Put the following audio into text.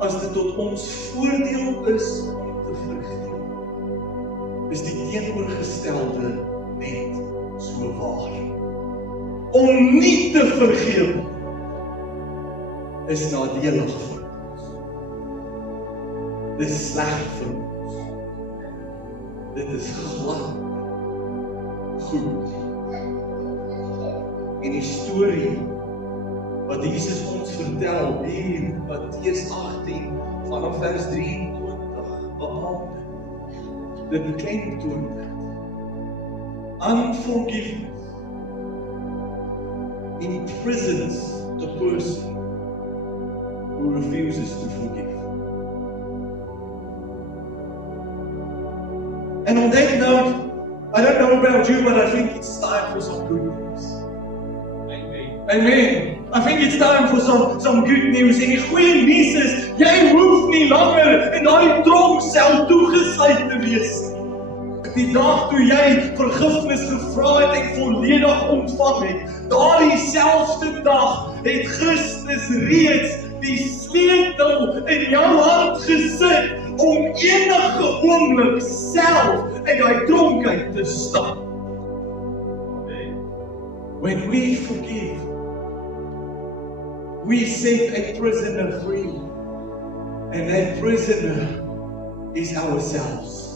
as dit tot ons voordeel is om te vergewe, is die teenoorgestelde net so waar. Om nie te vergewe is nadelig vir ons. Dit is sleg vir ons. Dit is glad goed. En die storie wat Jesus ons vertel hier in Matteus 18 vanaf vers 23 bepaal dit beklemtoon unforgiveness imprisons the person who refuses to forgive. And on that note, I don't know about you, but I think it's time for some good news. Amen. I think it's time for some good news. En die goeie nuus is, jy hoef nie langer in daai tronksel toegesluit te wees nie. Die dag toe jy vergifnis gevra het en volledig ontvang het, daardie selfde dag het Christus reeds die sleutel in jou hand gesit om enige oomblik self uit daai tronk uit te stap. When we forgive, we set a prisoner free, and that prisoner is ourselves.